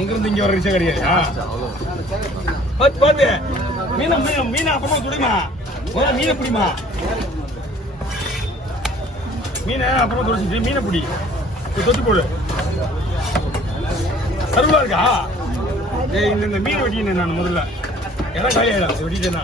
இங்க வர ரிச்சா கிடையாது. மீன் அப்புறமா துடைமா மீனை பிடிமா மீனை அப்புறமா துடைச்சிட்டு மீனை பிடி தொட்டு போடு. சருவலா இருக்கா? இந்த மீன் வெட்டினேன் நான் முதல்ல எல்லாம் காலி ஆயிடும் வெட்டிட்டேன்னா.